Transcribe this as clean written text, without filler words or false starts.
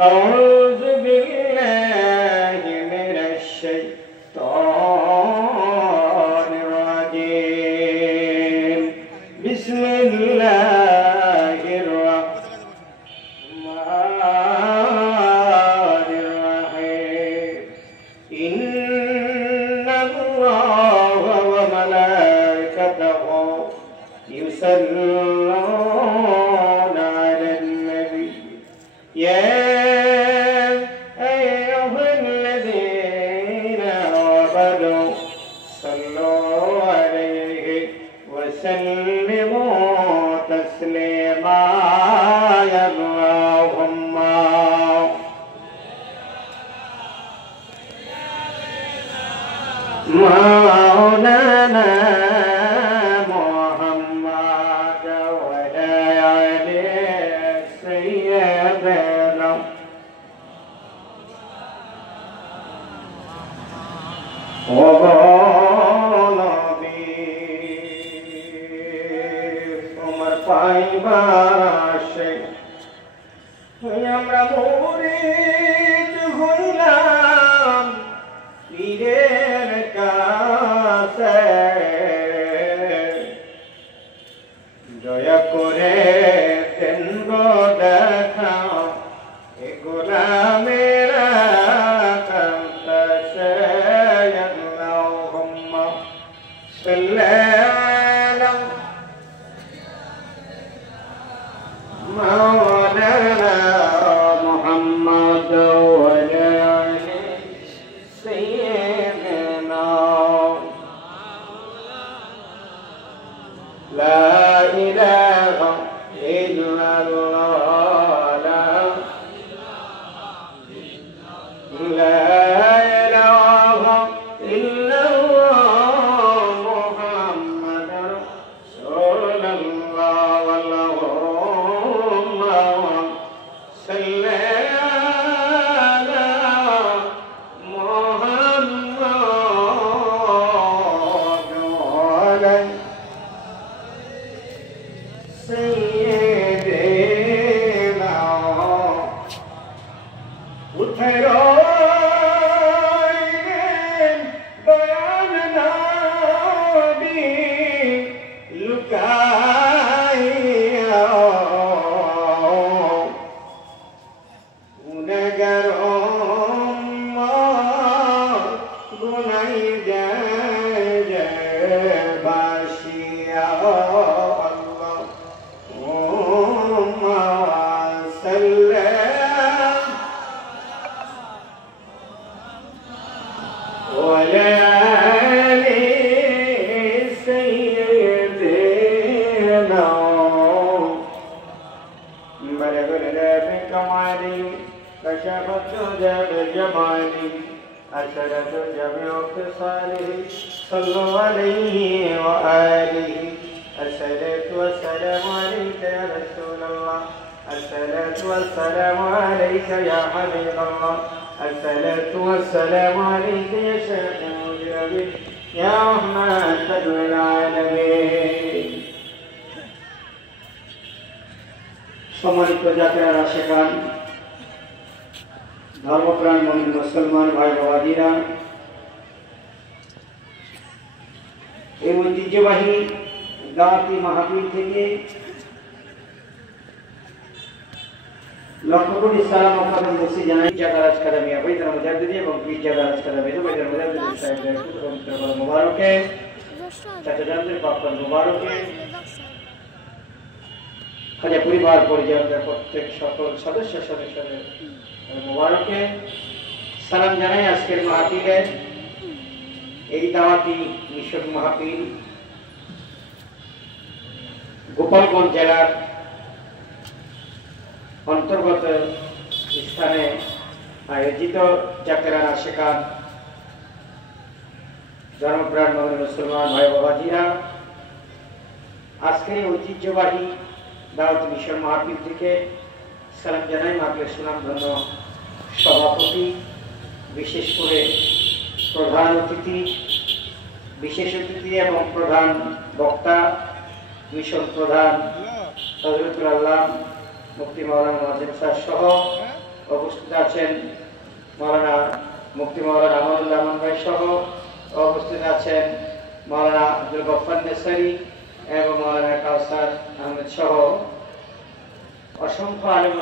أعوذ بالله من الشيطان الرجيم بسم الله الرحمن الرحيم إن الله وملائكته يصلون على النبي يا أيها الذين آمنوا صلوا عليه وسلموا تسليما يا اللهم مولانا محمد وعلى آله سيدنا তোমার পাইবার আশায় আমরা মুরিদ হইলাম পীরের কাছে দয়া করে দেন গো দেখা এ গোলামেরা কাছে আল্লাহুম্মা সাল্লি আলা مولانا محمد وعلى آل سيدنا لا إله إلا الله لا إله إلا الله محمد رسول الله اللهم صل على محمد وعلى سيدنا وتراين بيان نبي لكايا ونجر গুনাই যায় বাসিয়া আল্লাহ ওম্মা সাল্লাম ওয়ালা আলি সাইয়্যিদিনা বলগলা বিকমালি كشفت جاب جمالي أشرت جميع خصاله صلوا عليه وآله الصلاة والسلام عليك يا رسول الله الصلاة والسلام عليك يا حبيب الله الصلاة والسلام عليك يا شيخ المجرمين يا رحمة العالمين সম্মানিত জাতির আশিকান ধর্মপ্রাণ মুমিন মুসলমান ভাই বাবাজিরা এই ঐতিহ্যবাহী দাওয়াতি মাহফিল থেকে লক্ষ কোটি সালাম ও কদম বসি জানাই জাগারাজ কালামিয়া বাইদার মুজাদ্দিদি এবং পীর জাগারাজ কালামিয়া বাইদার মুজাদ্দিদি সাহেবের পবিত্র মুবারকে চাচা জানদের বাপ্পার মুবারকে খাজা পরিবার পরিজনদের প্রত্যেক সকল সদস্যদের মুবারকে সালাম জানাই। আজকের মাহফিলের এই দাওয়াতি মিশন মাহফিল গোপালগঞ্জ জেলার অন্তর্গত স্থানে আয়োজিত জাকেরান আশিকান ধর্মপ্রাণ মুসলমান ভাই বাবাজিরা আজকের ঐতিহ্যবাহী দাওয়াতি মিশন মাহফিল থেকে সালাম জানাই। মাহফিলের সুনামধন্য সভাপতি, বিশেষ করে প্রধান অতিথি, বিশেষ অতিথি এবং প্রধান বক্তা, মিশন প্রধান হযরতুল আল্লাহ মুফতি মাওলানা মুআজ্জিম স্যার সহ উপস্থিত আছেন মাওলানা মুফতি মাওলানা আমানুল্লাহ আমান ভাই সহ উপস্থিত আছেন মাওলানা আব্দুল গফফার নেসারি এবং মাওলানা কাউসার আহমেদ সহ অসংখ্য আলেম